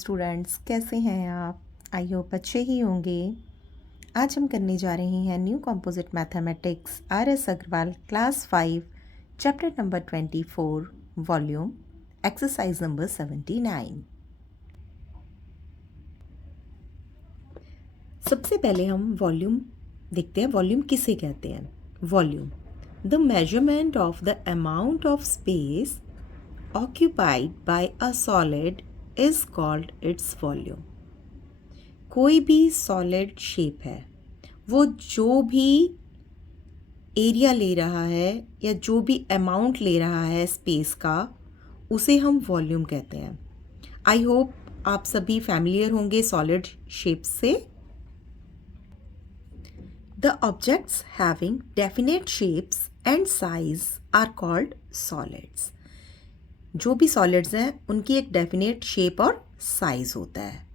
Students, कैसे हैं आप? आई होप अच्छे ही होंगे। आज हम करने जा रहे हैं new composite mathematics RS Agarwal class 5 chapter number 24 volume exercise number 79। सबसे पहले हम वॉल्यूम देखते हैं। वॉल्यूम किसे कहते हैं? Volume the measurement of the amount of space occupied by a solid is called its volume। कोई भी सॉलिड शेप है, वो जो भी एरिया ले रहा है या जो भी अमाउंट ले रहा है स्पेस का, उसे हम वॉल्यूम कहते हैं। आई होप आप सभी फैमिलियर होंगे सॉलिड शेप से। The objects having definite shapes and size are called solids. जो भी सॉलिड्स हैं उनकी एक डेफिनेट शेप और साइज होता है।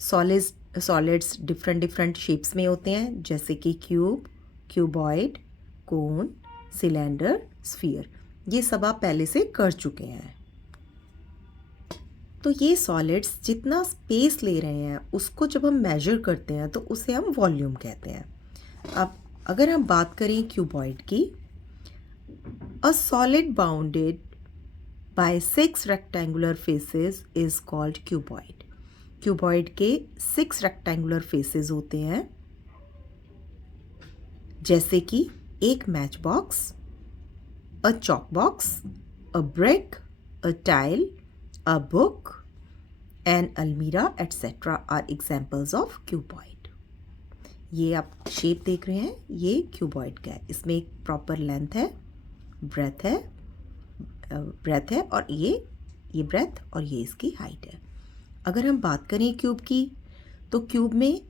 सॉलिड्स डिफरेंट शेप्स में होते हैं, जैसे कि क्यूब, क्यूबॉइड, कोन, सिलेंडर, स्फीयर। ये सब आप पहले से कर चुके हैं। तो ये सॉलिड्स जितना स्पेस ले रहे हैं उसको जब हम मेजर करते हैं तो उसे हम वॉल्यूम कहते हैं। अब अगर हम बात करें क्यूबॉइड की, a solid bounded by 6 rectangular faces is called cuboid। Cuboid के 6 रेक्टेंगुलर फेसेस होते हैं, जैसे कि एक match box, a chalk box, a brick, a tile, a book, an almirah etcetera are examples of cuboid. ये आप shape देख रहे हैं, ये क्यूबॉइड का है। इसमें एक प्रॉपर लेंथ है, ब्रेथ है और ये ब्रेथ और ये इसकी हाइट है। अगर हम बात करें क्यूब की, तो क्यूब में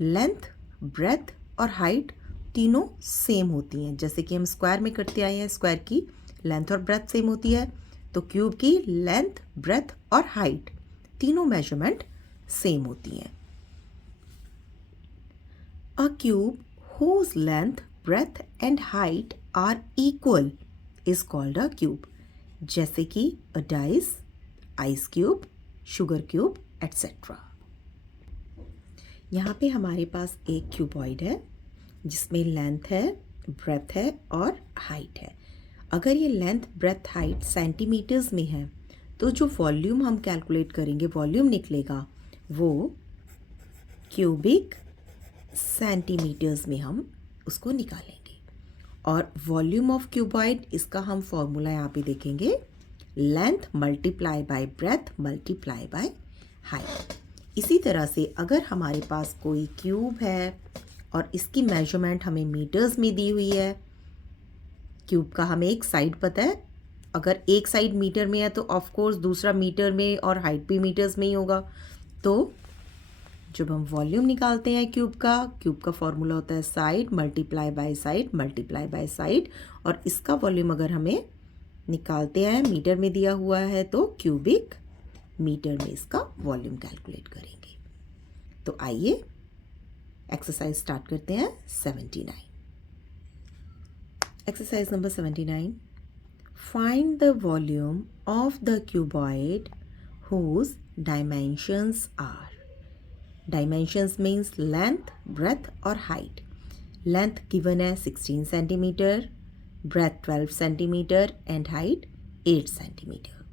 लेंथ, ब्रेथ और हाइट तीनों सेम होती हैं। जैसे कि हम स्क्वायर में करते आए हैं, स्क्वायर की लेंथ और ब्रेथ सेम होती है, तो क्यूब की लेंथ, ब्रेथ और हाइट तीनों मेजरमेंट सेम होती हैं। अ cube whose length, breadth and height are equal is called a cube। जैसे कि अ dice, ice cube, sugar cube etcetera. यहाँ पे हमारे पास एक क्यूबॉइड है जिसमें लेंथ है, ब्रेथ है और हाइट है। अगर ये लेंथ, ब्रेथ, हाइट सेंटीमीटर्स में है तो जो वॉल्यूम हम कैलकुलेट करेंगे, वॉल्यूम निकलेगा, वो क्यूबिक सेंटीमीटर्स में हम उसको निकालेंगे। और वॉल्यूम ऑफ क्यूबॉइड, इसका हम फॉर्मूला यहाँ पे देखेंगे, length multiply by breadth multiply by height. इसी तरह से अगर हमारे पास कोई क्यूब है और इसकी मेजरमेंट हमें मीटर्स में दी हुई है, क्यूब का हमें एक साइड पता है, अगर एक साइड मीटर में है तो ऑफ कोर्स दूसरा मीटर में और हाइट भी मीटर्स में ही होगा। तो जब हम वॉल्यूम निकालते हैं क्यूब का फॉर्मूला होता है side multiply by side multiply by side. और इसका वॉल्यूम अगर हमें निकालते हैं, मीटर में दिया हुआ है, तो क्यूबिक मीटर में इसका वॉल्यूम कैलकुलेट करेंगे। तो आइए एक्सरसाइज स्टार्ट करते हैं। 79 exercise number 79। Find the volume of the cuboid whose dimensions are। Dimensions means length, breadth और हाइट। लेंथ गिवन है 16 centimetre, breadth 12 centimetre and height 8 centimetre.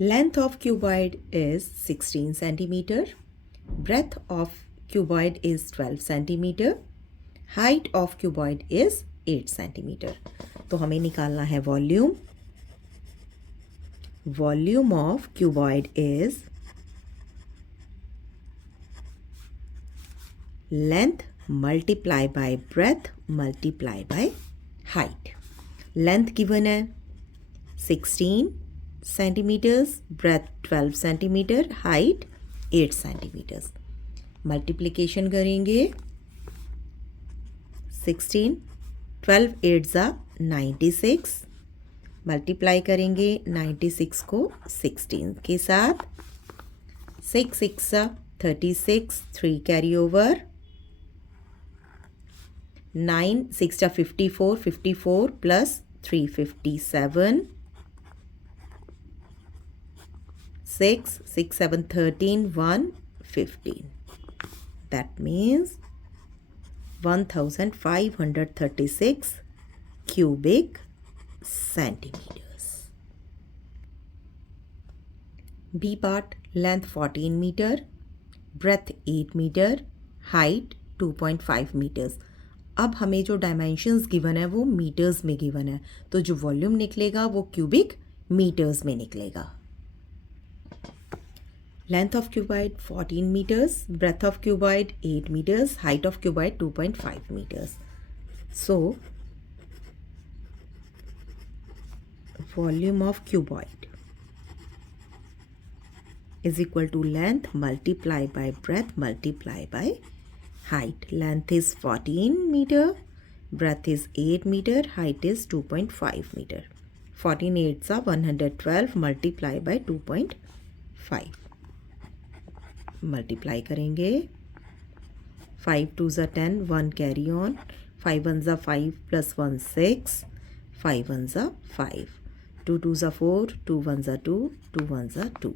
Length of cuboid is 16 centimetre, breadth of cuboid is 12 centimetre, height of cuboid is 8 centimetre. तो हमें निकालना है volume. Volume of cuboid is length multiply by breadth multiply by height। Length given है 16 centimetres, breadth 12 centimetre, height 8 centimetres. Multiplication करेंगे 16, 12 8 ज़ा 96, multiply करेंगे 96 को 16 के साथ, 6 6 ज़ा 36, 3 carry over, 9 6 자 54, 54 plus 3 57, 6, 6, 7, 13, 1, 15. That means 1536 cubic centimeters. B part, length 14 meter, breadth 8 meter, height 2.5 meters. अब हमें जो डायमेंशंस गिवन है वो मीटर्स में गिवन है, तो जो वॉल्यूम निकलेगा वो क्यूबिक मीटर्स में निकलेगा. Length of cuboid 14 meters, breadth of cuboid 8 meters, height of cuboid 2.5 meters. So, volume of cuboid is equal to length multiplied by breadth multiplied by height. Length is 14 meter, breadth is 8 meter, height is 2.5 meter. 14 8s are 112 multiplied by 2.5. Multiply करेंगे. 5 2s are 10, 1 carry on, 5 1s are 5 plus 1 6, 5 1s are 5, 2 2s are 4, 2 1s are 2, 2 1s are 2,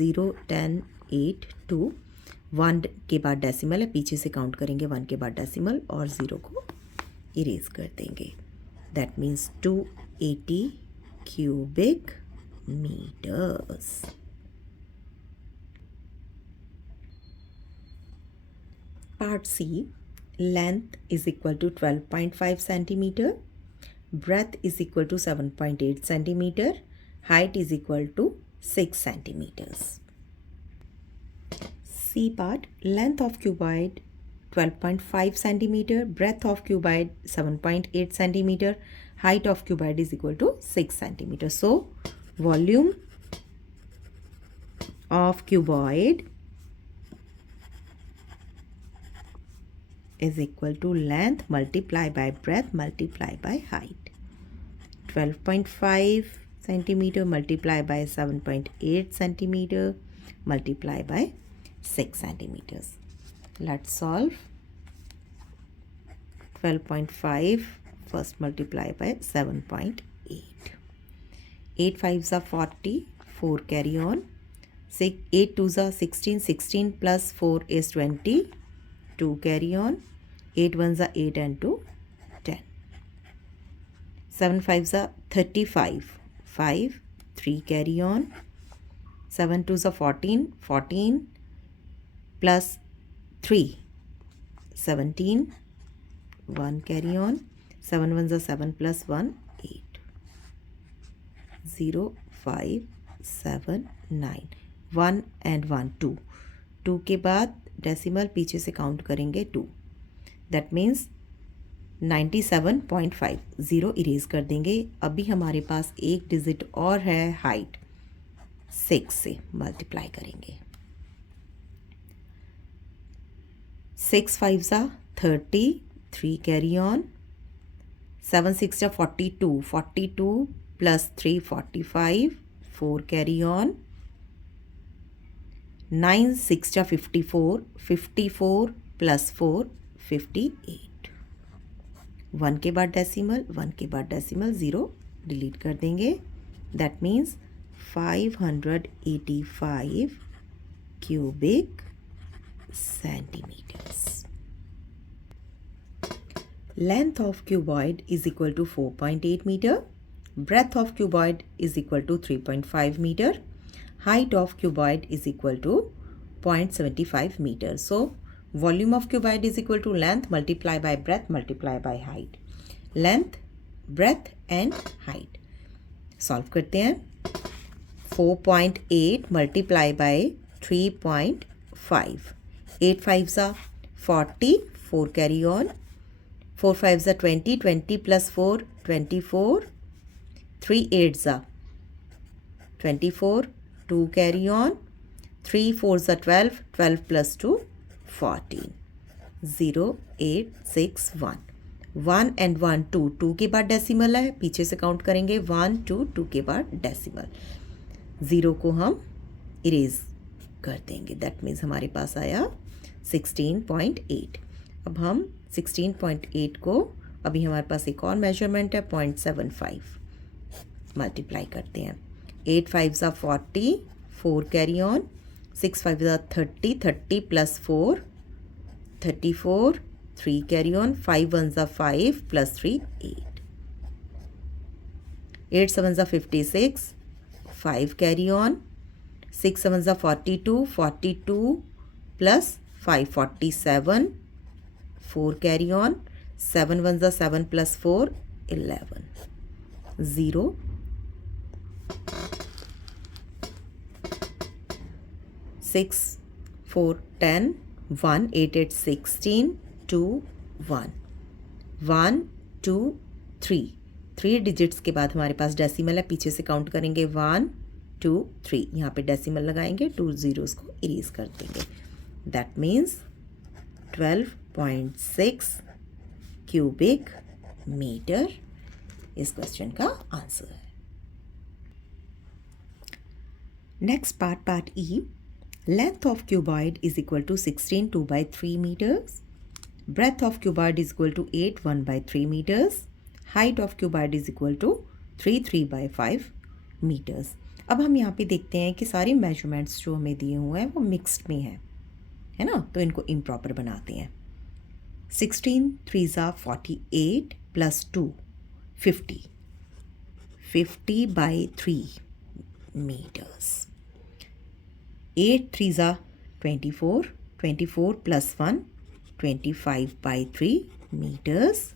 0 10 8 2. 1 के बाद decimal है, पीछे से count करेंगे 1 के बाद decimal और 0 को इरेज कर देंगे. That means 280 cubic metres. Part C, length is equal to 12.5 centimeter, breadth is equal to 7.8 centimeter, height is equal to 6 centimeters. C part, length of cuboid 12.5 centimeter, breadth of cuboid 7.8 centimeter, height of cuboid is equal to 6 centimeter. So, volume of cuboid is equal to length multiplied by breadth multiplied by height. 12.5 centimeter multiplied by 7.8 centimeter multiplied by 6 centimeters. Let's solve. 12.5 first multiply by 7.8. 8 5s are 40, 4 carry on. 8 2s are 16, 16 plus 4 is 20, 2 carry on. 8 1s are 8 and 2 10. 7 5s are 35, 5 3 carry on. 7 2s are 14, 14 plus 3 17, 1 carry on. 7 1s are 7 plus 1 8, 0 5 7 9, 1 and 1 2. 2 के बाद decimal पीछे से count करेंगे 2. That means 97.5. 0 erase कर देंगे. अभी हमारे पास एक डिजिट और है हाइट, 6 से मल्टीप्लाई करेंगे. 6 5s are 30, 3 carry on. 7 6 are 42, 42 plus 3 45, 4 carry on. 9 6 are 54, 54 plus 4 58. 1 के बाद डेसिमल, 1 के बाद डेसिमल, 0 डिलीट कर देंगे. That means 585 cubic centimeters. Length of cuboid is equal to 4.8 meter. Breadth of cuboid is equal to 3.5 meter. Height of cuboid is equal to 0.75 meter. So, volume of cuboid is equal to length multiplied by breadth multiplied by height. Length, breadth and height. Solve करते हैं. 4.8 multiplied by 3.5. 8 5s are 40, 4 carry on. 4 5s are 20, 20 plus 4 24. 3 8s are 24, 2 carry on. 3 4s are 12, 12 plus 2 14. 0 8 6 1. 1 and 1 2, 2 के बाद decimal है, पीछे से count करेंगे 1 2, 2 के बाद डेसिमल. 0 को हम इरेज कर देंगे. दैट मीन्स हमारे पास आया 16.8. अब हम 16.8 को, अभी हमारे पास एक और मेजरमेंट है 0.75, मल्टीप्लाई करते हैं. 8 5s are 40, 4 carry on, 6 5 is 30, 30 plus 4, 34, 3 carry on, 5 1s are 5 plus 3, 8. 8 7s are 56, 5 carry on, 6 7s are 42, 42 plus 5, 47, 4 carry on, 7 1s are 7 plus 4, 11. 0, 6 4 10, 1 8 8 16, 2 1, 1 2 3. 3 digits के बाद हमारे पास डेसिमल है, पीछे से काउंट करेंगे 1 2 3, यहाँ पे डेसिमल लगाएंगे, 2 zeros को इरेज कर देंगे. दैट मीन्स 12.6 क्यूबिक मीटर इस क्वेश्चन का आंसर है. Next part E. Length of cuboid is equal to 16 2 by 3 meters. Breadth of cuboid is equal to 8 1 by 3 meters. Height of cuboid is equal to 3 3 by 5 meters. अब हम यहाँ पे देखते हैं कि सारे मेजरमेंट्स जो हमें दिए हुए हैं वो मिक्स्ड में हैं, है ना, तो इनको इम्प्रॉपर बनाते हैं. 16 3s are 48 plus 2 50, 50 by 3 meters. 8 3s are 24, 24 plus 1, 25 by 3 meters.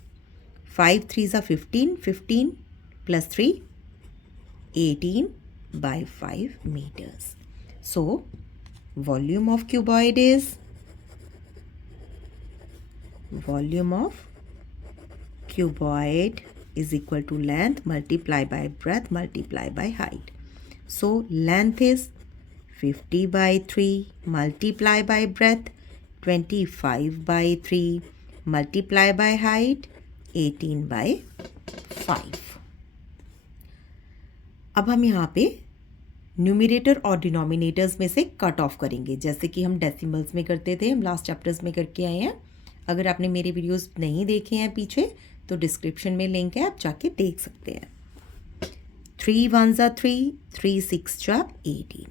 5 3s are 15, 15 plus 3, 18 by 5 meters. So, volume of cuboid is equal to length multiplied by breadth multiplied by height. So, length is 50 by 3 multiply by breadth, 25 by 3 multiply by height, 18 by 5. अब हम यहाँ पे numerator और denominators में से cut off करेंगे, जैसे कि हम डेसिमल्स में करते थे, हम लास्ट चैप्टर्स में करके आए हैं. अगर आपने मेरे वीडियोस नहीं देखे हैं पीछे तो डिस्क्रिप्शन में लिंक है, आप जाके देख सकते हैं. 3 1s are 3, 3 6 are 18.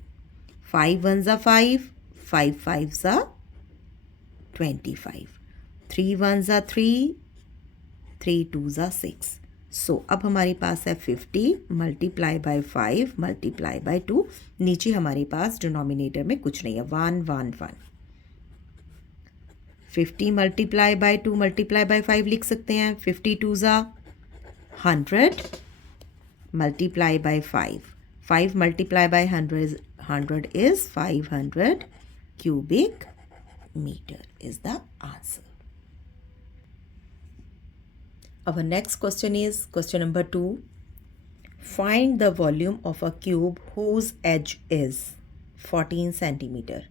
5 1s are 5, 5 5s are 25. 3 1s are 3, 3 2s are 6. So, अब हमारे पास है 50 मल्टीप्लाई बाय 5 मल्टीप्लाई बाय 2. नीचे हमारे पास डिनोमिनेटर में कुछ नहीं है, 1 1 1. 50 मल्टीप्लाई बाय 2 मल्टीप्लाई बाय 5 लिख सकते हैं. 50 2s are 100 multiply by 5. 5 multiply by 100 is 500 cubic meter is the answer. Our next question is question number 2. Find the volume of a cube whose edge is 14 centimeter.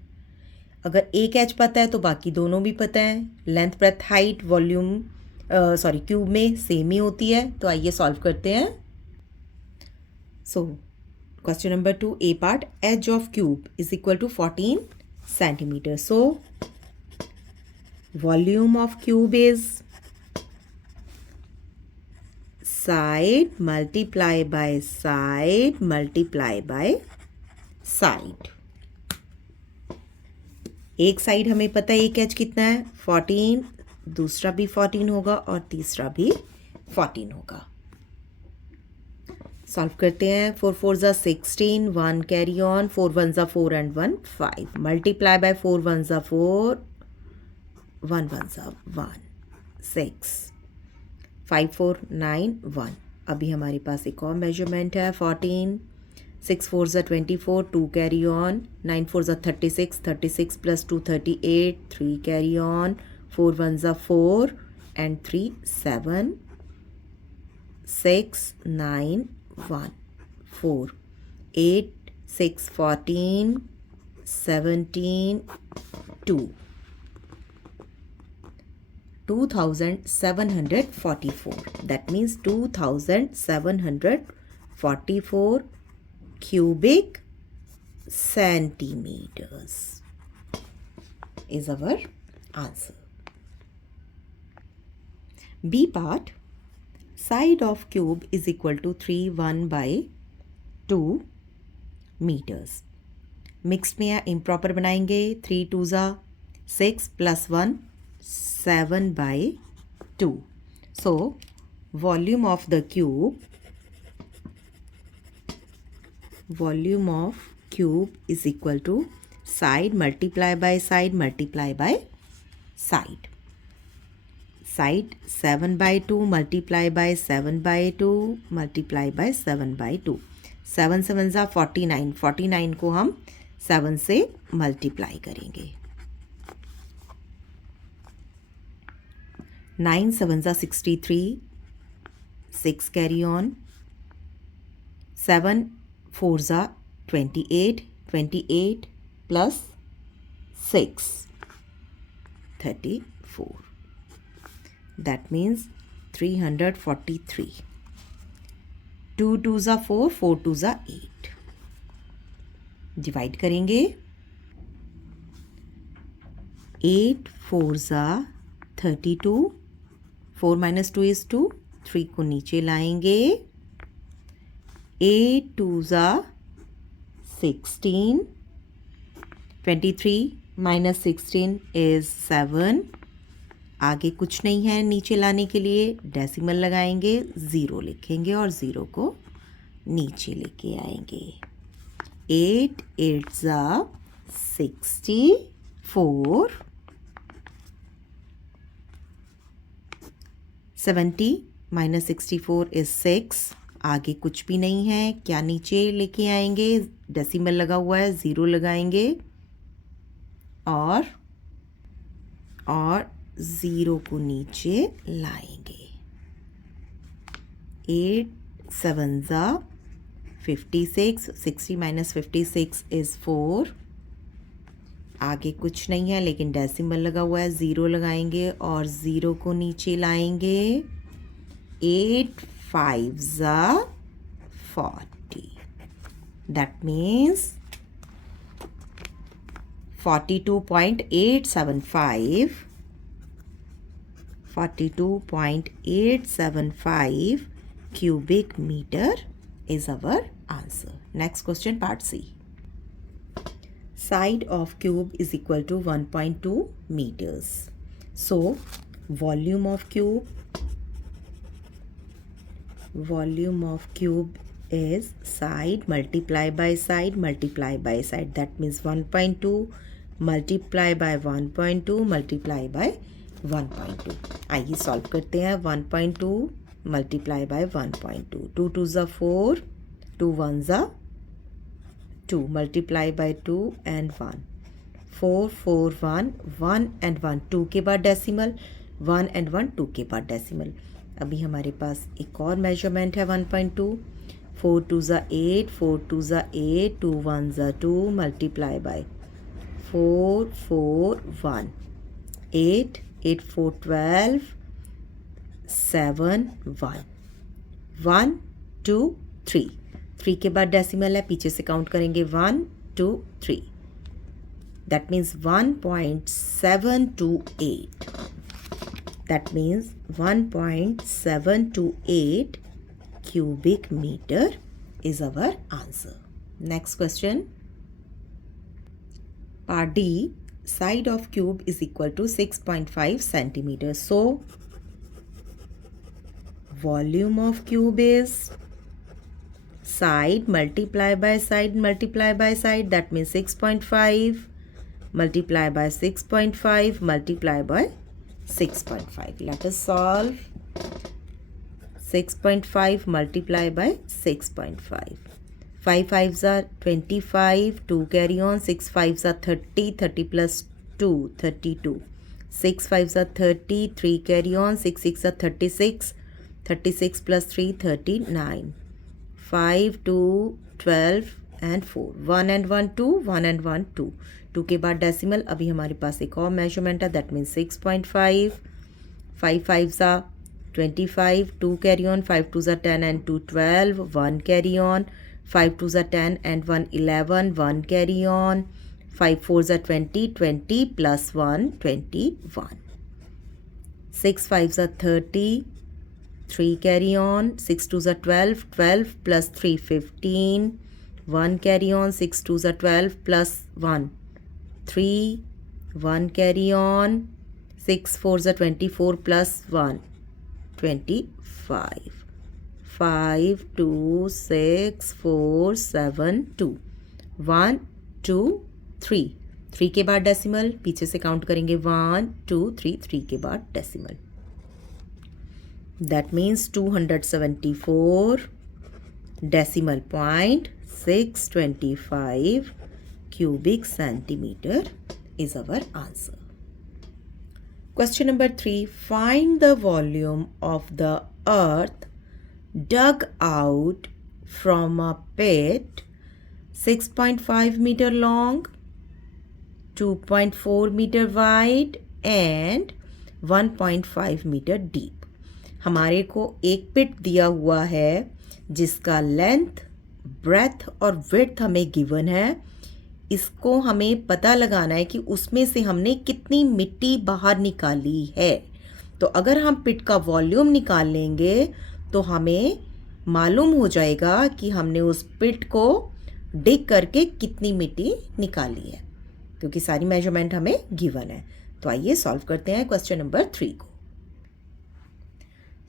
अगर एक as पता है तो बाकी दोनों भी पता है. Length breadth height volume cube में सेम ही होती है, तो आइए सॉल्व करते हैं. सो question number 2, A part, edge of cube is equal to 14 centimeters. So, volume of cube is side multiply by side multiply by side. एक साइड हमें पता है एक एज कितना है 14, दूसरा भी 14 होगा और तीसरा भी 14 होगा. सॉल्व करते हैं. 4 4s are 16, 1 carry on, 4 1s are 4 and 1 5. Multiply by 4 1s are 4, 1 1s are 1 6, 5 4 9 1. अभी हमारे पास एक और मेजरमेंट है 14. 6 4s are 24, 2 carry on, 9 4s are 36, 36 plus 2 38, 3 carry on, 4 1s are 4 and 3 7, 6 9 1 4 8 6 14 17 2 2744. That means 2744 cubic centimeters is our answer. B part, side of cube is equal to 3 1 by 2 meters. Mixed में या improper बनाएंगे. 3 2 ज़ा 6 plus 1 7/2. So volume of cube is equal to side multiply by side multiply by side. Side 7/2 multiply by 7/2 multiply by 7/2. 7 7 ज़ा 49. 49 को हम 7 से multiply करेंगे. 9 7 ज़ा 63. 6 कैरी ऑन. 7 4 ज़ा 28. 28 प्लस 6 34. That means 343. 2 2 ज़ा 4. 4 2 ज़ा 8. डिवाइड करेंगे. 8 4 ज़ा 32. 4 minus 2 is 2. 3 को नीचे लाएंगे. 8 2 ज़ा 16. 23 minus 16 is 7. आगे कुछ नहीं है नीचे लाने के लिए. डेसिमल लगाएंगे, 0 लिखेंगे और 0 को नीचे लेके आएंगे. 8 8 ज़ा 64. 70 minus 64 is 6. आगे कुछ भी नहीं है. क्या नीचे लेके आएंगे? डेसिमल लगा हुआ है, 0 लगाएंगे और 0 को नीचे लाएंगे. 8 7 ज़ा 56. 60 minus 56 is 4. आगे कुछ नहीं है लेकिन डेसिमल लगा हुआ है, 0 लगाएंगे और 0 को नीचे लाएंगे. 8 5 ज़ा 40. That means 42.875 cubic meter is our answer. Next question, part C. Side of cube is equal to 1.2 meters. So volume of cube is side multiply by side multiply by side. That means 1.2 multiply by 1.2 multiply by 1.2. आइए solve करते हैं. 1.2 multiply by 1.2. 2 2 ज़ा 4. 2 1 ज़ा 2 multiply by 2 and 1. 4 4 1 1 and 1 2 के बाद decimal. 1 and 1 2 के बाद decimal. अभी हमारे पास एक और मेजरमेंट है 1.2. 4 2 ज़ा 8. 4 2 ज़ा 8. 2 1 ज़ा 2 मल्टीप्लाई बाय 4 4 1. 8 8 4 12. 7 1 1 2 3. 3 के बाद डेसिमल है, पीछे से काउंट करेंगे. 1 2 3. That means 1.728. That means 1.728 cubic meter is our answer. Next question. Part D. Side of cube is equal to 6.5 centimeters. So volume of cube is side multiply by side multiply by side. That means 6.5 multiply by 6.5 multiply by 6.5. Let us solve. 6.5 multiply by 6.5. 5 5s are 25. 2 carry on. 6 5s are 30. 30 plus 2 32. 6 5s are 30. 3 carry on. 6 6 are 36. 36 plus 3 39. 5 2 12 and 4. 1 and 1 2. 1 and 1 2. 2 के बाद decimal. अभी हमारे पास एक और measurement है. That means 6.5. 5 5s are 25. 2 carry on. 5 2s are 10 and 2 12. 1 carry on. 5 2s are 10 and 1 11. 1 carry on. 5 4s are 20. 20 plus 1 21. 6 5s are 30. 3 carry on. 6 2s are 12. 12 plus 3 15. 1 carry on, 6 2s are 12 plus 1, 3, 1 carry on, 6 4s are 24 plus 1, 25, 5 2 6 4 7 2, 1 2 3, 3 के बाद decimal, पीछे से count करेंगे 1 2 3, 3 के बाद decimal. That means 274 decimal point 625 cubic centimeter is our answer. Question number 3. Find the volume of the earth dug out from a pit 6.5 meter long, 2.4 meter wide and 1.5 meter deep. हमारे को एक पिट दिया हुआ है जिसका लेंथ, ब्रेथ और width हमें given है. इसको हमें पता लगाना है कि उसमें से हमने कितनी मिट्टी बाहर निकाली है. तो अगर हम पिट का वॉल्यूम निकाल लेंगे तो हमें मालूम हो जाएगा कि हमने उस पिट को डिग करके कितनी मिट्टी निकाली है, क्योंकि सारी मेजरमेंट हमें गिवन है. तो आइए सॉल्व करते हैं क्वेश्चन नंबर 3 को.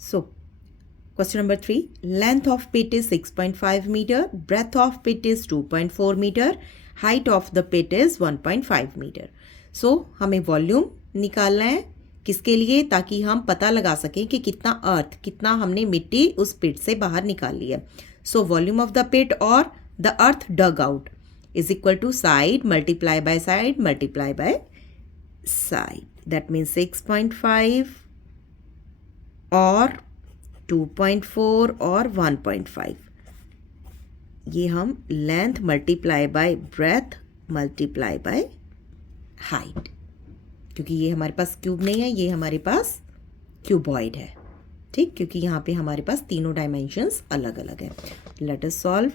So, question number 3. Length of pit is 6.5 meter. Breadth of pit is 2.4 meter. Height of the pit is 1.5 meter. So, हमें वॉल्यूम निकालना है. किसके लिए? ताकि हम पता लगा सकें कि कितना हमने मिट्टी उस पिट से बाहर निकाली है. So, volume of the pit और the earth dug out is equal to side multiply by side multiply by side. That means 6.5 और 2.4 और 1.5. ये हम length multiply by breadth multiply by height, क्योंकि ये हमारे पास क्यूब नहीं है, ये हमारे पास क्यूबॉइड है. ठीक, क्योंकि यहाँ पे हमारे पास तीनों डायमेंशंस अलग अलग हैं. Let us solve.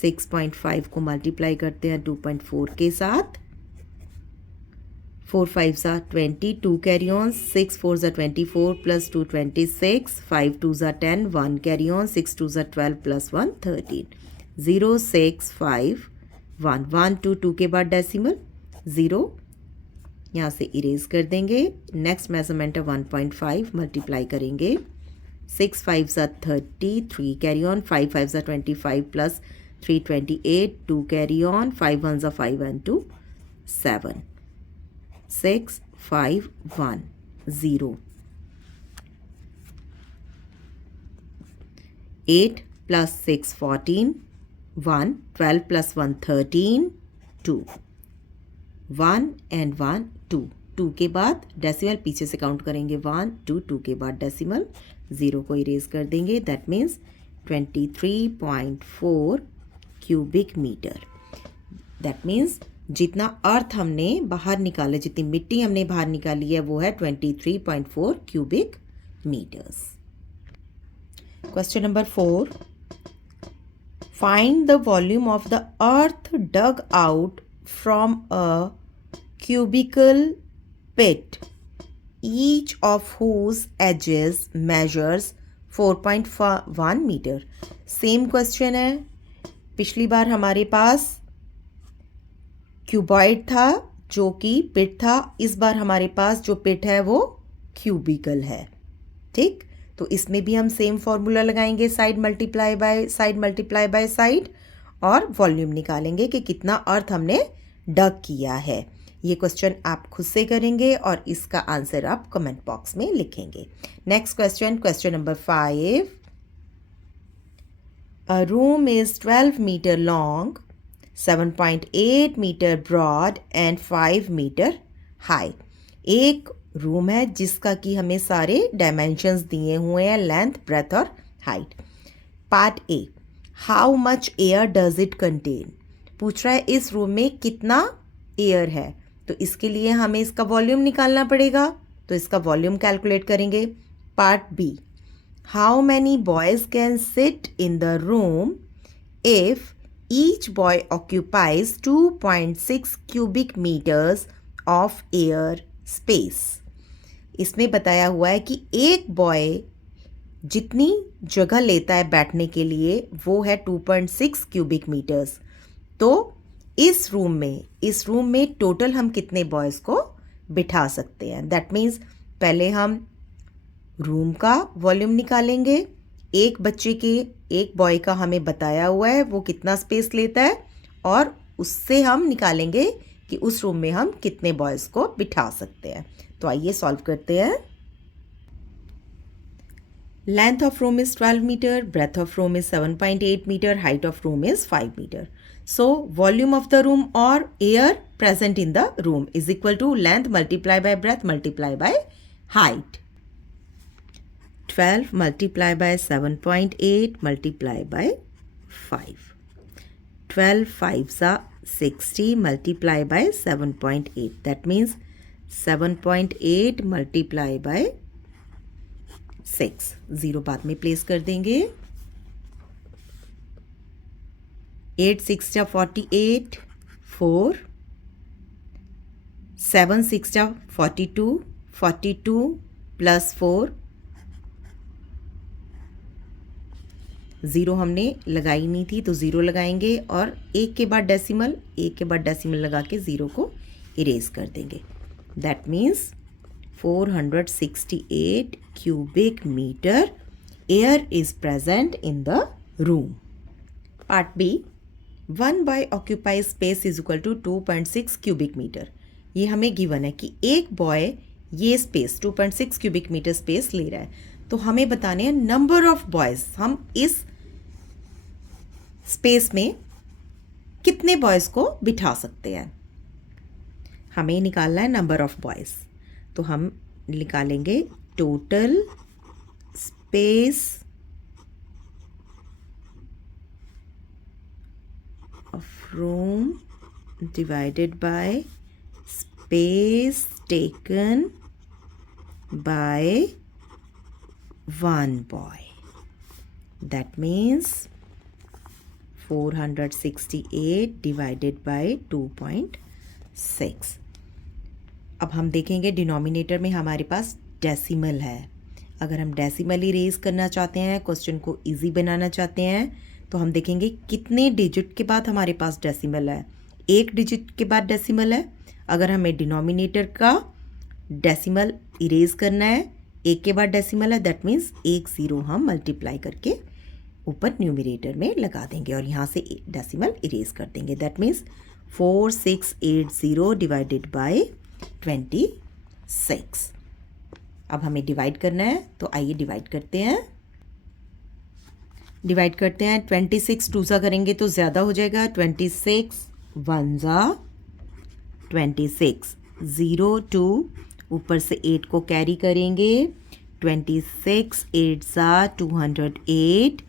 6.5 को मल्टीप्लाई करते हैं 2.4 के साथ. 4 5s are 20, 2 carry on, 6 4s are 24 plus 2 26, 5 2s are 10, 1 carry on, 6 2s are 12 plus 1 13, 0 6 5 1 1 2 2 के बाद डेसिमल 0, यहाँ से इरेज कर देंगे. नेक्स्ट मेजरमेंट है 1.5, मल्टीप्लाई करेंगे. 6 5s are 30, 3 carry on, 5 5s are 25 plus 3 28, 2 carry on, 5 1s are 5 and 2 7, 6 5 1 0, 8 plus 6 14, 1 12 plus 1 13, 2 1 and 1 2, 2 के बाद डेसिमल, पीछे से काउंट करेंगे 1 2 2 के बाद डेसिमल, 0 को इरेज कर देंगे. That means 23.4 cubic metre. That means जितना अर्थ हमने बाहर निकाला, जितनी मिट्टी हमने बाहर निकाली है वो है 23.4 cubic metres. Question number 4. Find the volume of the earth dug out from a cubical pit each of whose edges measures 4.1 metre. Same question है. पिछली बार हमारे पास क्यूबॉइड था जो कि पिट था. इस बार हमारे पास जो पिट है वो क्यूबिकल है. ठीक, तो इसमें भी हम सेम फॉर्मूला लगाएंगे, side multiply by side multiply by side, और वॉल्यूम निकालेंगे कि कितना अर्थ हमने डग किया है. ये क्वेश्चन आप खुद से करेंगे और इसका आंसर आप कमेंट बॉक्स में लिखेंगे. Next question, question number 5. A room is 12 meter long, 7.8 meter broad and 5 meter high. एक रूम है जिसका कि हमें सारे डायमेंशंस दिए हुए हैं, लेंथ, ब्रेथ और height. Part A, how much air does it contain. पूछ रहा है इस रूम में कितना एयर है, तो इसके लिए हमें इसका वॉल्यूम निकालना पड़ेगा. तो इसका वॉल्यूम कैलकुलेट करेंगे. Part B, how many boys can sit in the room if each boy occupies 2.6 cubic meters of air space. इसमें बताया हुआ है कि एक बॉय जितनी जगह लेता है बैठने के लिए वो है 2.6 क्यूबिक मीटर्स. तो इस रूम में टोटल हम कितने बॉयज़ को बिठा सकते हैं। दैट मीन्स पहले हम रूम का वॉल्यूम निकालेंगे, एक बॉय का हमें बताया हुआ है वो कितना स्पेस लेता है, और उससे हम निकालेंगे कि उस रूम में हम कितने बॉयज़ को बिठा सकते हैं। तो आइए सॉल्व करते हैं। Length of room is 12 metre, breadth of room is 7.8 metre, height of room is 5 metre. So volume of the room or air present in the room is equal to length multiplied by breadth multiplied by height. 12 multiplied by 7.8 multiplied by 5. 12 5s are 60 multiplied by 7.8. That means 7.8 multiplied by 6. 0 बाद में place कर देंगे. 8 6 जा 48, 4, 7 6 जा 42, 42 plus 4, 0 हमने लगाई नहीं थी तो 0 लगाएंगे, और एक के बाद डेसिमल लगा के 0 को इरेज कर देंगे. That means 468 cubic meter air is present in the room. Part B. 1 by occupied space is equal to 2.6 cubic meter. ये हमें गिवन है कि एक बॉय ये स्पेस 2.6 क्यूबिक मीटर स्पेस ले रहा है, तो हमें बताने हैं नंबर ऑफ बॉयज़, हम इस स्पेस में कितने बॉयज़ को बिठा सकते हैं. हमें निकालना है नंबर ऑफ बॉयज़, तो हम निकालेंगे total space of room divided by space taken by one boy. That means 468 divided by 2.6. अब हम देखेंगे डिनोमिनेटर में हमारे पास डेसिमल है. अगर हम डेसिमल इरेज करना चाहते हैं, क्वेश्चन को इजी बनाना चाहते हैं, तो हम देखेंगे कितने डिजिट के बाद हमारे पास डेसिमल है. एक डिजिट के बाद डेसिमल है. अगर हमें डिनोमिनेटर का डेसिमल इरेज करना है, एक के बाद डेसिमल है, दैट मीन्स एक 0 हम मल्टीप्लाई करके ऊपर न्यूमरेटर में लगा देंगे और यहाँ से डेसिमल इरेज कर देंगे. That means 4680 divided by 26. अब हमें डिवाइड करना है, तो आइए डिवाइड करते हैं. 26 2 सा करेंगे तो ज़्यादा हो जाएगा. 26 1 ज़ा 26, 0 2 ऊपर से 8 को कैरी करेंगे. 26 8 ज़ा 208,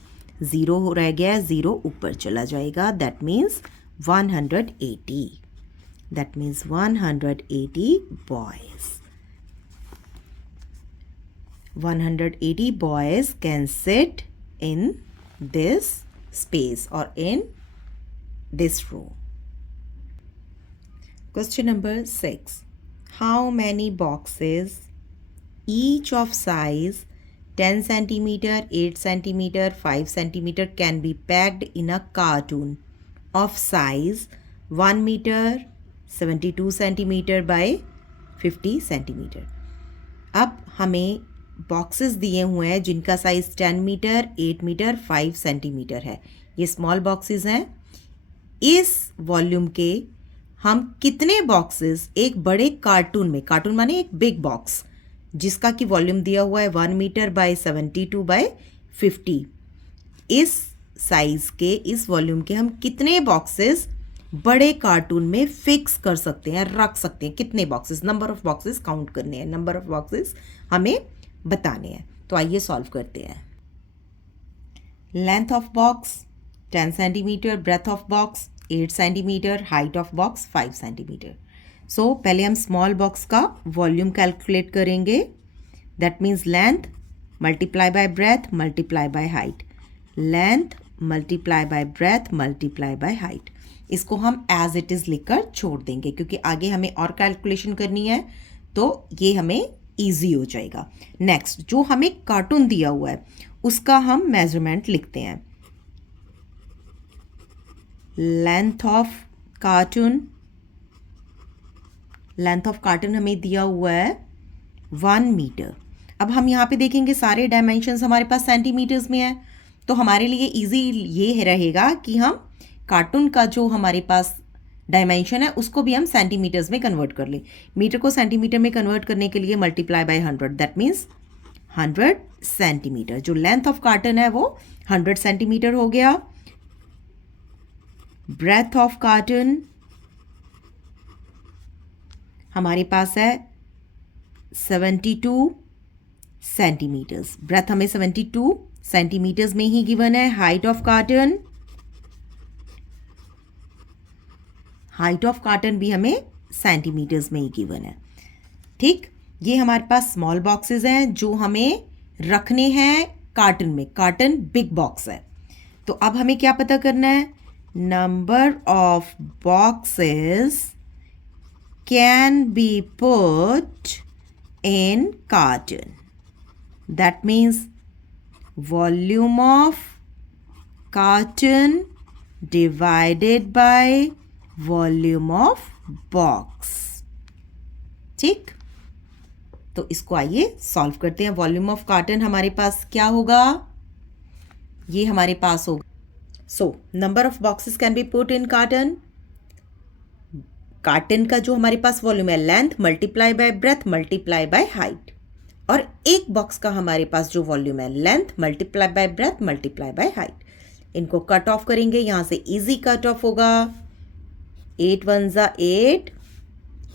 0 हो रह गया, 0 ऊपर चला जाएगा. That means 180. That means 180 boys. 180 boys can sit in this space or in this room. Question number 6. How many boxes, each of size 10 centimeter, 8 centimeter, 5 centimeter, can be packed in a cartoon of size 1 meter, 72 centimetre bye 50 centimetre. अब हमें boxes दिए हुए हैं जिनका size 10 metre, 8 metre, 5 centimetre है. ये small boxes हैं. इस वॉल्यूम के हम कितने बॉक्सेस एक बड़े कार्टून में, कार्टून माने एक बिग बॉक्स जिसका कि वॉल्यूम दिया हुआ है 1 मीटर बाय 72 बाय 50, इस साइज़ के, इस वॉल्यूम के हम कितने बॉक्सेस बड़े कार्टून में फिक्स कर सकते हैं, रख सकते हैं. कितने boxes, number of boxes count करने हैं, नंबर ऑफ बॉक्सेस हमें बताने हैं. तो आइए सॉल्व करते हैं. Length of box 10 centimetre, breadth of box 8 centimetre, height of box 5 centimetre. So पहले हम स्मॉल बॉक्स का वॉल्यूम कैलकुलेट करेंगे. That means length multiply by breadth multiply by height. Length multiply by breadth multiply by height. इसको हम as it is लिखकर छोड़ देंगे क्योंकि आगे हमें और कैलकुलेशन करनी है, तो ये हमें ईजी हो जाएगा. नेक्स्ट, जो हमें कार्टून दिया हुआ है उसका हम मेजरमेंट लिखते हैं. लेंथ ऑफ कार्टन हमें दिया हुआ है 1 मीटर। अब हम यहाँ पे देखेंगे सारे डायमेंशंस हमारे पास सेंटीमीटर्स में है, तो हमारे लिए इजी ये रहेगा कि हम कार्टून का जो हमारे पास डायमेंशन है उसको भी हम सेंटीमीटर्स में कन्वर्ट कर लें। मीटर को सेंटीमीटर में कन्वर्ट करने के लिए multiply by 100, that means 100 centimetre. जो लेंथ ऑफ कार्टन है वो 100 सेंटीमीटर हो गया। ब्रेथ ऑफ कार्टन हमारे पास है 72 सेंटीमीटर्स। ब्रेथ हमें 72 सेंटीमीटर्स में ही गिवन है। हाइट ऑफ कार्टन भी हमें सेंटीमीटर्स में ही गिवन है। ठीक, ये हमारे पास स्मॉल बॉक्सेस हैं जो हमें रखने हैं कार्टन में। कार्टन बिग बॉक्स है, तो अब हमें क्या पता करना है? Number of boxes can be put in carton, that means volume of carton divided by volume of box. ठीक, तो इसको आइए सॉल्व करते हैं। वॉल्यूम ऑफ कार्टन हमारे पास क्या होगा? ये हमारे पास होगा, so number of boxes can be put in carton. Carton का जो हमारे पास वॉल्यूम है, length multiply by breadth multiply by height, और एक बॉक्स का हमारे पास जो वॉल्यूम है, length multiply by breadth multiply by height. इनको कट ऑफ करेंगे, यहां से इजी कट ऑफ होगा। 8 1 ज़ा 8,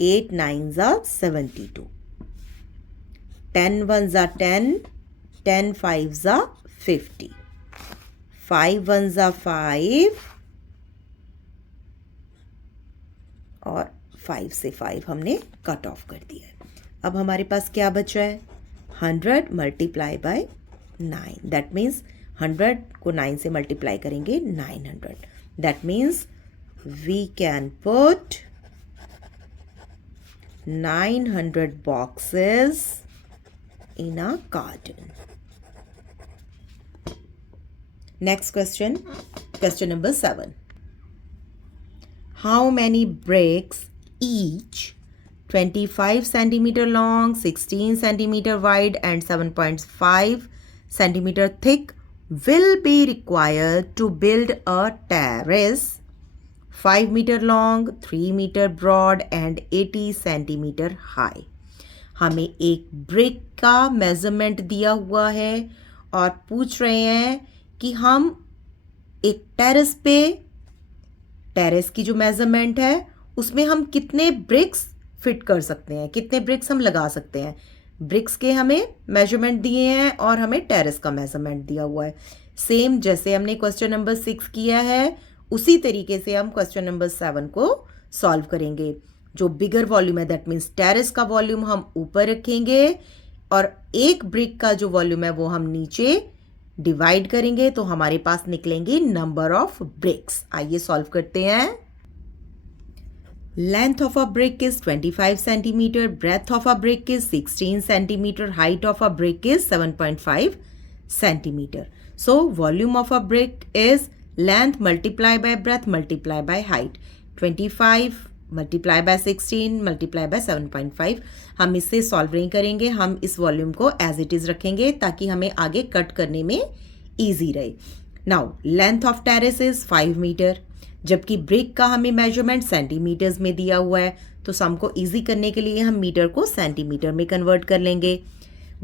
8 9 ज़ा 72, 10 1 ज़ा 10, 10 5 ज़ा 50, 5 1 ज़ा 5 और 5 से 5 हमने कट ऑफ कर दिया है। अब हमारे पास क्या बचा है? 100 मल्टीप्लाई बाय 9, दैट मीन्स 100 को 9 से मल्टीप्लाई करेंगे 900, that means we can put 900 boxes in a carton. Next question, question number 7. How many bricks, each 25 centimeter long, 16 centimeter wide and 7.5 centimeter thick will be required to build a terrace 5 meter long, 3 meter broad and 80 centimeter high? हमें एक brick का measurement दिया हुआ है और पूछ रहे हैं कि हम एक टेरेस की जो मेजरमेंट है उसमें हम कितने ब्रिक्स फिट कर सकते हैं, कितने ब्रिक्स हम लगा सकते हैं। ब्रिक्स के हमें मेजरमेंट दिए हैं और हमें टेरेस का मेजरमेंट दिया हुआ है। सेम जैसे हमने क्वेश्चन नंबर 6 किया है उसी तरीके से हम क्वेश्चन नंबर 7 को सॉल्व करेंगे। जो बिगर वॉल्यूम है, दैट मीन्स टेरेस का वॉल्यूम हम ऊपर रखेंगे और एक ब्रिक का जो वॉल्यूम है वो हम नीचे डिवाइड करेंगे, तो हमारे पास निकलेंगे नंबर ऑफ ब्रिक्स। आइए सॉल्व करते हैं। Length of a brick is 25 centimetre, breadth of a brick is 16 centimetre, height of a brick is 7.5 centimetre. So volume of a brick is length multiply by breadth multiply by height, 25 multiply by 16 multiply by 7.5। हम इससे solve नहीं करेंगे, हम इस volume को as it is रखेंगे ताकि हमें आगे कट करने में इजी रहे। Now length of terrace is 5 metre, जबकि ब्रिक का हमें मेजरमेंट सेंटीमीटर्स में दिया हुआ है, तो सम को इजी करने के लिए हम मीटर को सेंटीमीटर में कन्वर्ट कर लेंगे।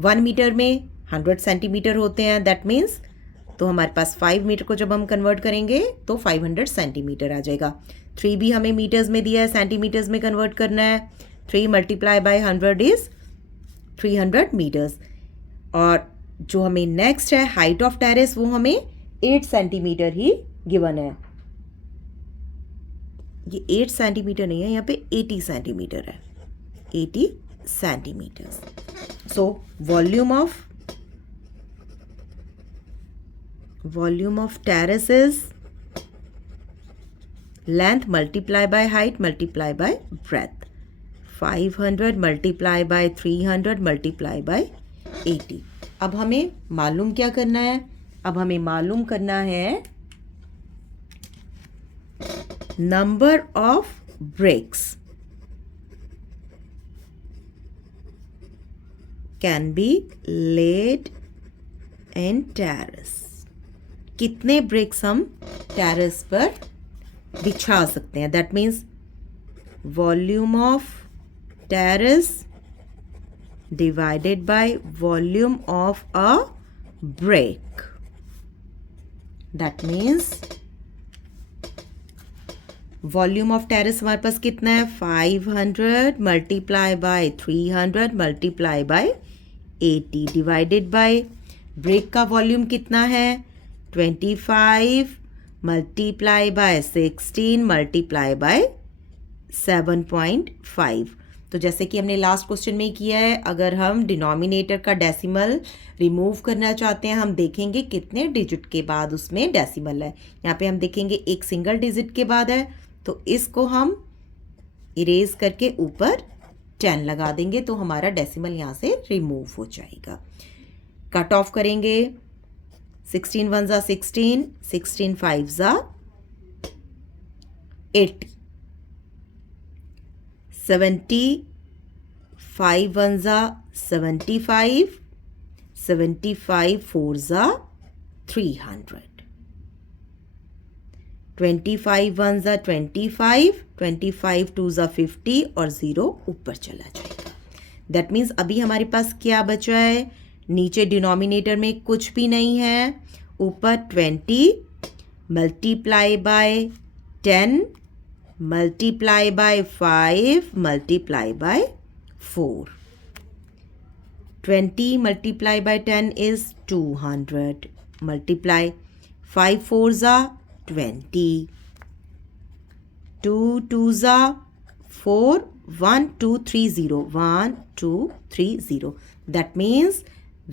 1 मीटर में 100 सेंटीमीटर होते हैं, दैट मीन्स तो हमारे पास 5 मीटर को जब हम कन्वर्ट करेंगे तो 500 सेंटीमीटर आ जाएगा। 3 भी हमें मीटर्स में दिया है, सेंटीमीटर्स में कन्वर्ट करना है। 3 मल्टीप्लाई बाय 100 इज 300 मीटर्स। और जो हमें नेक्स्ट है हाइट ऑफ टेरेस, वो हमें 8 सेंटीमीटर ही गिवन है। ये 8 सेंटीमीटर नहीं है, यहाँ पे 80 सेंटीमीटर है, 80 centimetre. So volume of terrace is length multiply by height multiply by breath, 500 multiply by 300 multiply by 80। अब हमें मालूम क्या करना है? अब हमें मालूम करना है number of bricks can be laid in terrace. कितने bricks हम terrace पर बिछा सकते हैं? That means volume of terrace divided by volume of a brick. That means volume of terrace हमारे पास कितना है? 500 multiply by 300 multiply by 80 divided by brick का वॉल्यूम कितना है? 25 मल्टीप्लाई बाय 16 मल्टीप्लाई बाय 7.5. तो जैसे कि हमने लास्ट क्वेश्चन में किया है, अगर हम डिनोमिनेटर का डेसिमल रिमूव करना चाहते हैं, हम देखेंगे कितने डिजिट के बाद उसमें डेसिमल है. यहाँ पे हम देखेंगे एक सिंगल डिजिट के बाद है, तो इसको हम इरेज करके ऊपर 10 लगा देंगे तो हमारा डेसिमल यहाँ से रिमूव हो जाएगा. कट ऑफ करेंगे. 16 1 जा 16, 16 5 जा 80, 75 1 जा 75, 75 4 जा 300, 25 1 जा 25, 25 2 जा 50 और 0 ऊपर चला जाएगा. दैट मीन्स अभी हमारे पास क्या बचा है? नीचे डिनोमिनेटर में कुछ भी नहीं है, ऊपर 20 multiply by 10 multiply by 5 multiply by 4. 20 multiply by 10 is 200 multiply 5 4 जा 20, 2 2 जा 4, 1 2 3 0, 1 2 3 0. That means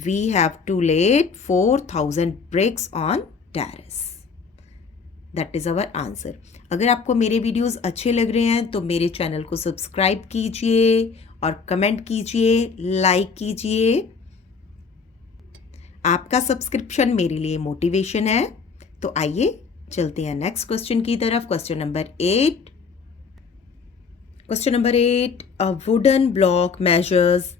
we have to lay 4000 bricks on terrace. That is our answer. अगर आपको मेरे वीडियोस अच्छे लग रहे हैं तो मेरे चैनल को सब्सक्राइब कीजिए और कमेंट कीजिए, लाइक कीजिए. आपका सब्सक्रिप्शन मेरे लिए मोटिवेशन है. तो आइए चलते हैं नेक्स्ट क्वेश्चन की तरफ. Question number 8. Question number 8. A wooden block measures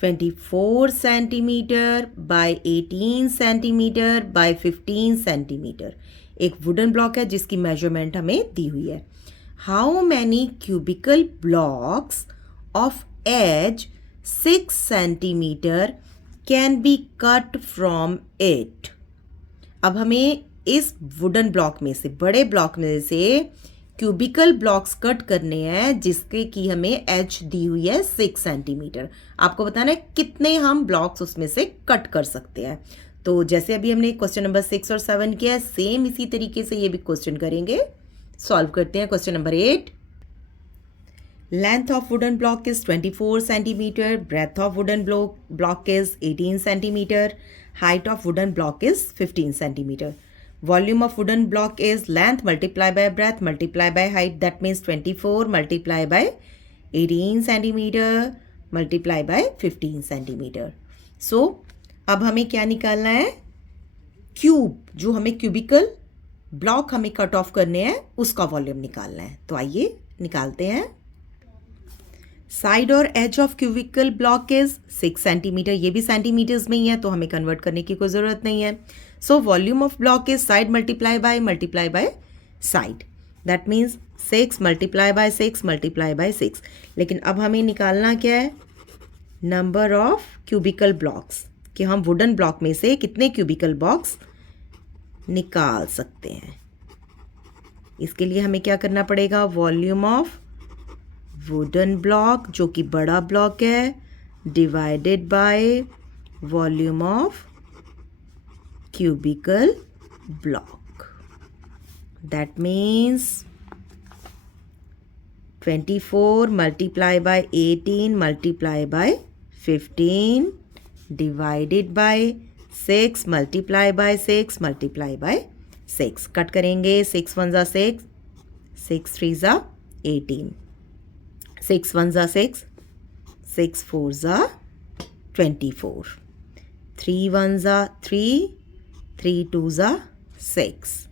24 centimetre by 18 centimetre by 15 centimetre. एक वुडन ब्लॉक है जिसकी मेजरमेंट हमें दी हुई है. How many cubical blocks of edge 6 centimetre can be cut from it. अब हमें इस वुडन ब्लॉक में से, बड़े ब्लॉक में से क्यूबिकल ब्लॉक्स कट करने हैं जिसके की हमें एज दी हुई है 6 सेंटीमीटर. आपको बताना है कितने हम ब्लॉक्स उसमें से कट कर सकते हैं. तो जैसे अभी हमने क्वेश्चन नंबर 6 और 7 किया है, सेम इसी तरीके से ये भी क्वेश्चन करेंगे. सॉल्व करते हैं. Question number 8. Length of wooden block is 24 centimetre, breadth of wooden block is 18 centimetre, height of wooden block is 15 centimetre. Volume of wooden block is length multiply by breadth multiply by height. That means 24 multiply by 18 centimeter multiply by 15 centimeter. So अब हमें क्या निकालना है? Cube, जो हमें cubical block हमें cut off करने हैं उसका वॉल्यूम निकालना है. तो आइए निकालते हैं. साइड और edge of cubical block is 6 centimetre. ये भी सेंटीमीटर्स में ही है तो हमें कन्वर्ट करने की कोई ज़रूरत नहीं है. सो volume of block is side multiply by side. That means 6 multiply by 6 multiply by 6. लेकिन अब हमें निकालना क्या है? नंबर ऑफ क्यूबिकल ब्लॉक्स, कि हम वुडन ब्लॉक में से कितने क्यूबिकल ब्लॉक्स निकाल सकते हैं. इसके लिए हमें क्या करना पड़ेगा? वॉल्यूम ऑफ वुडन ब्लॉक, जो कि बड़ा ब्लॉक है, divided by volume of cubical block. That means 24 multiply by 18 multiply by 15 divided by 6 multiply by 6 multiply by 6. Cut करेंगे. 6 1 जा 6, 6 3 जा 18, 6 1 जा 6, 6 4 जा 24, 3 1 जा 3, 3 2 जा 6,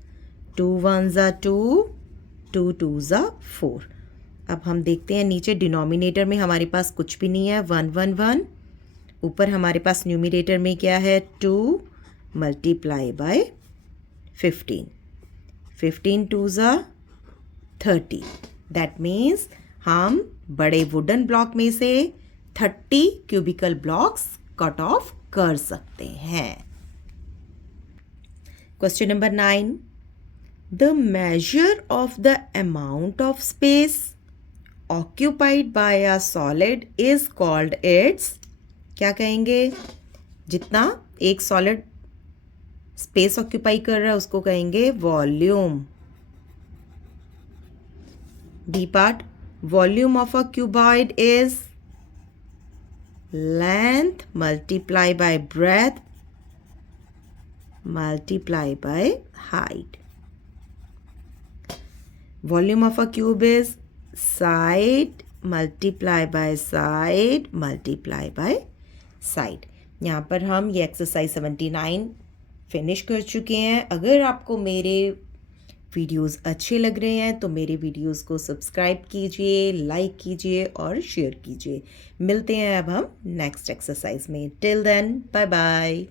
2 1 जा 2, 2 2 ज़ा 4। अब हम देखते हैं नीचे डिनोमिनेटर में हमारे पास कुछ भी नहीं है, 1 1 1। ऊपर हमारे पास न्यूमिनेटर में क्या है, 2 मल्टीप्लाई बाय 15। 15 2 ज़ा 30। दैट मीन्स हम बड़े वुडन ब्लॉक में से 30 क्यूबिकल ब्लॉक्स कट ऑफ कर सकते हैं। Question number 9, the measure of the amount of space occupied by a solid is called its, क्या कहेंगे, जितना एक सॉलिड स्पेस ऑक्यूपाई कर रहा है उसको कहेंगे volume. B part, volume of a cuboid is length multiply by breadth multiply by height. Volume of a cube is side multiply by side multiply by side. यहाँ पर हम ये एक्सरसाइज 79 फिनिश कर चुके हैं। अगर आपको मेरे वीडियोस अच्छे लग रहे हैं तो मेरे वीडियोस को सब्सक्राइब कीजिए, लाइक कीजिए और शेयर कीजिए। मिलते हैं अब हम नेक्स्ट एक्सरसाइज में। Till then bye bye.